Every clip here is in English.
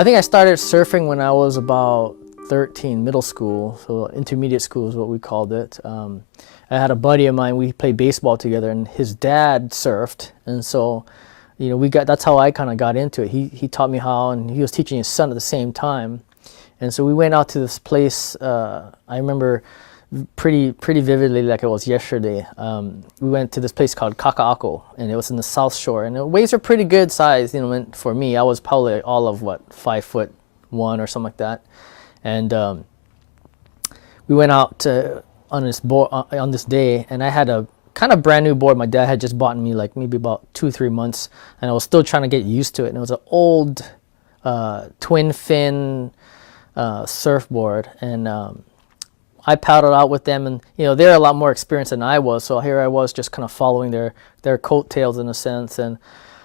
I think I started surfing when I was about 13, middle school, so intermediate school is what we called it. I had a buddy of mine, we played baseball together, and his dad surfed, and so, that's how I kind of got into it. He taught me how, and he was teaching his son at the same time. And so we went out to this place, I remember pretty vividly like it was yesterday. We went to this place called Kaliko, and it was in the South Shore, and the waves were pretty good size, for me. I was probably all of 5'1" or something like that. And we went out on this board on this day, and I had a kind of brand new board. My dad had just bought me like maybe about 2-3 months, and I was still trying to get used to it. And it was an old twin fin surfboard, and I paddled out with them, and they're a lot more experienced than I was. So here I was just kind of following their coattails in a sense, and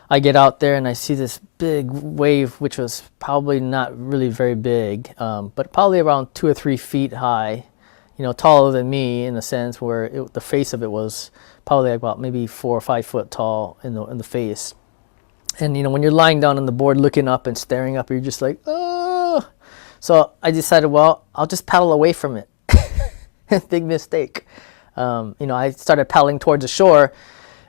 I get out there and I see this big wave, which was probably not really very big, but probably around 2 or 3 feet high, taller than me in a sense, where the face of it was probably about maybe 4 or 5 foot tall in the face. And when you're lying down on the board looking up and staring up, you're just like, oh. So I decided, well, I'll just paddle away from it. Big mistake. I started paddling towards the shore,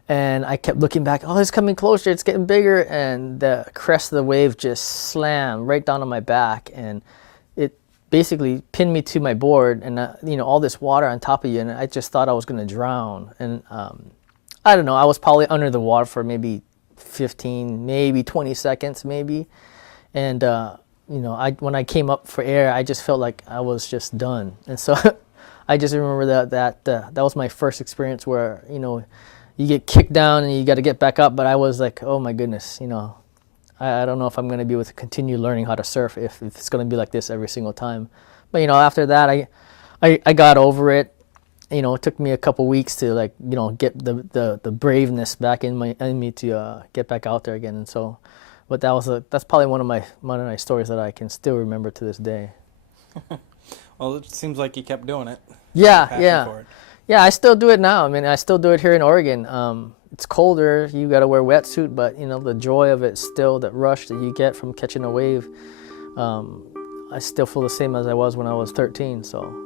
and I kept looking back. Oh, it's coming closer. It's getting bigger. And the crest of the wave just slammed right down on my back, and it basically pinned me to my board. And all this water on top of you, and I just thought I was going to drown. And I don't know. I was probably under the water for maybe 15, maybe 20 seconds, maybe. And when I came up for air, I just felt like I was just done. And so I just remember that was my first experience where you get kicked down and you got to get back up. But I was like, oh my goodness, I don't know if I'm going to be able to continue learning how to surf if it's going to be like this every single time. But after that, I got over it. It took me a couple weeks to get the braveness back in me to get back out there again. And so, but that's probably one of my stories that I can still remember to this day. Well, it seems like you kept doing it. Yeah. Yeah, I still do it now. I mean, I still do it here in Oregon. It's colder. You got to wear a wetsuit, but the joy of it still, that rush that you get from catching a wave, I still feel the same as I was when I was 13. So.